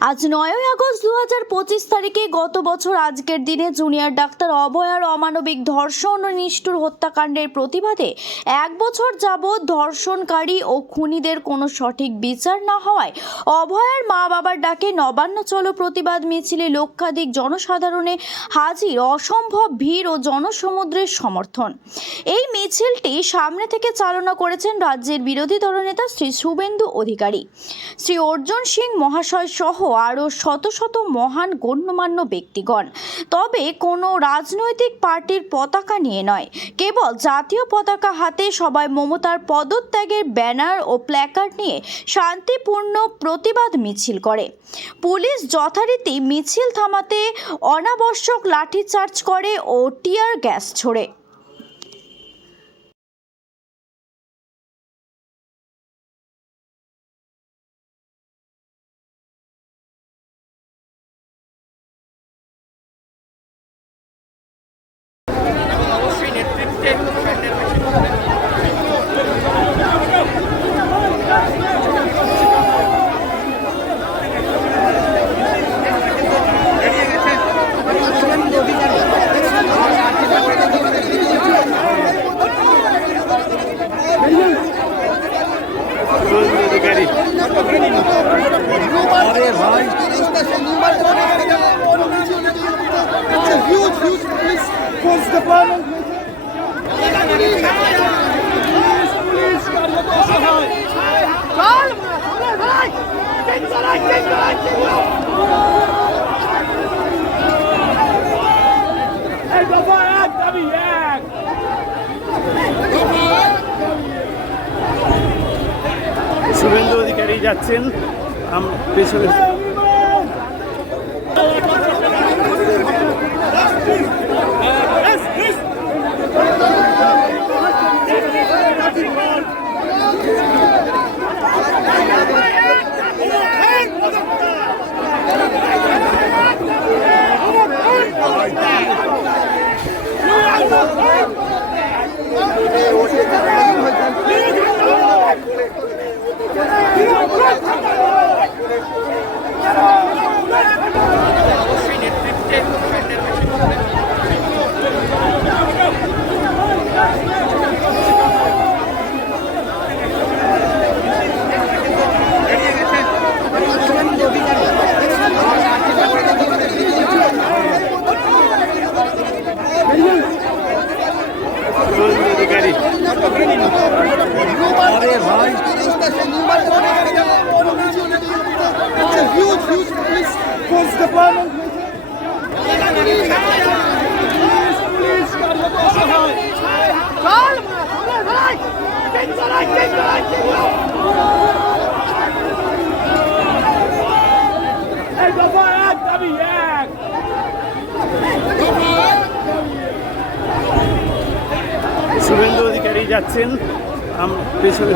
আজ নয়ই আগস্ট দু হাজার পঁচিশ তারিখে গত বছর আজকের দিনে জুনিয়র ডাক্তার অভয়ার অমানবিক ধর্ষণ ও নিষ্ঠুর হত্যাকাণ্ডের প্রতিবাদে এক বছর যাবৎ ধর্ষণকারী ও খুনিদের কোনো সঠিক বিচার না হওয়ায় অভয়ার মা বাবার ডাকে নবান্ন চলো প্রতিবাদ মিছিলে লক্ষাধিক জনসাধারণে হাজির অসম্ভব ভিড় ও জনসমুদ্রের সমর্থন। এই মিছিলটি সামনে থেকে চালনা করেছেন রাজ্যের বিরোধী দলনেতা শ্রী শুভেন্দু অধিকারী। শ্রী অর্জুন সিং মহাশয় সহ আরও শত শত মহান গণ্যমান্য ব্যক্তিগণ। তবে কোনো রাজনৈতিক পার্টির পতাকা নিয়ে নয়। কেবল জাতীয় পতাকা হাতে সবাই মমতার পদত্যাগের ব্যানার ও প্ল্যাকার্ড নিয়ে শান্তিপূর্ণ প্রতিবাদ মিছিল করে। পুলিশ যথারীতি মিছিল থামাতে অনাবশ্যক লাঠিচার্জ করে ও টিয়ার গ্যাস ছোড়ে huge, huge police force department. যাচ্ছেন পেছনে Hey, what's your শিকারি আরে ভাই huge, huge police force the right, take the right, take the right! Suvendu Adhikari যাচ্ছেন। পেছনে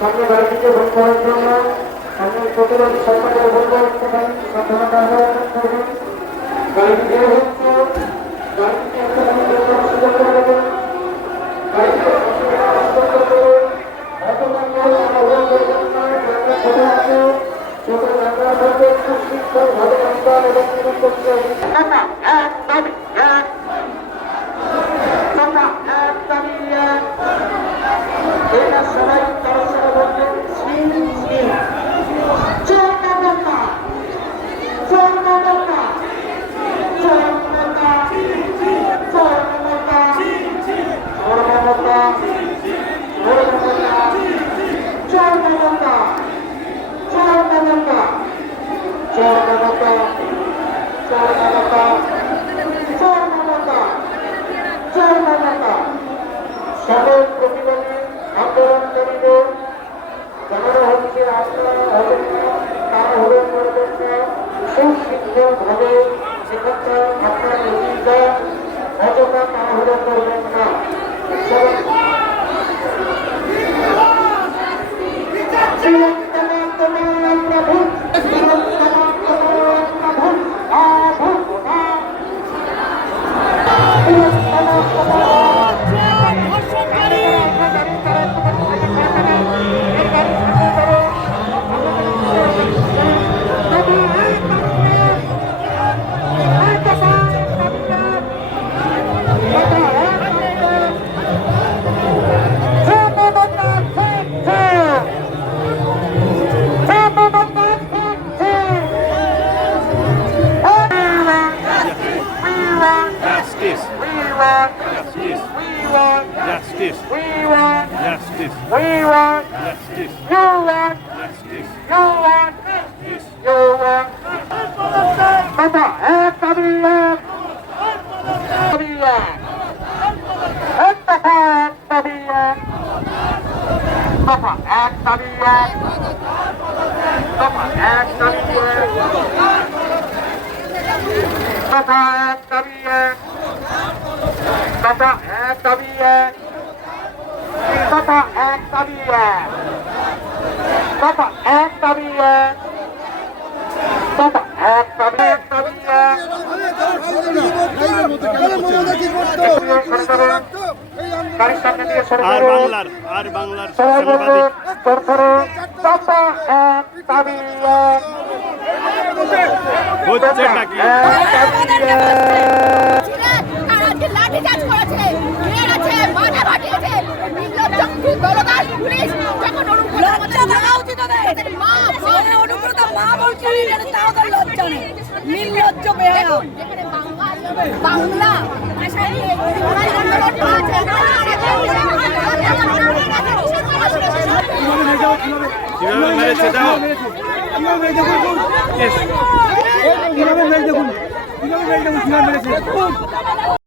সামনে বাড়িতে ভোট করার জন্য সামনে সতেরো সরকারের ভোট করতে পারেন সুশৃঙ্খলভাবে justice justice justice justice justice বাবা এক দাবি এক দাবি এক এক দাবি এক বাবা এক দাবি এক বাবা এক দাবি এক বাবা এক দাবি এক বাবা এক দাবি এক বাবা এক দাবি এক। বাবা এক দাবি এক। বাবা এক দাবি এক। দাবি এক আর বাংলার আর বাংলার সাংবাদিক। দাবি এক। হচ্ছেটা কি এক দাবি এক আর আজকে লাঠিচার্জ করেছে মেরেছে মাথা ফাটিয়েছে নির্লজ্জ দলদাস পুলিশ যখন লজ্জা থাকা উচিত ওদের মা অনুব্রত মা বলছে তাও তো লজ্জা নেই। নির্লজ্জ বেহায়া। বাংলা। কীভাবে মেরেছে দাও কীভাবে দেখুন। কীভাবে দেখুন কীভাবে দেখুন। কীভাবে মেরেছে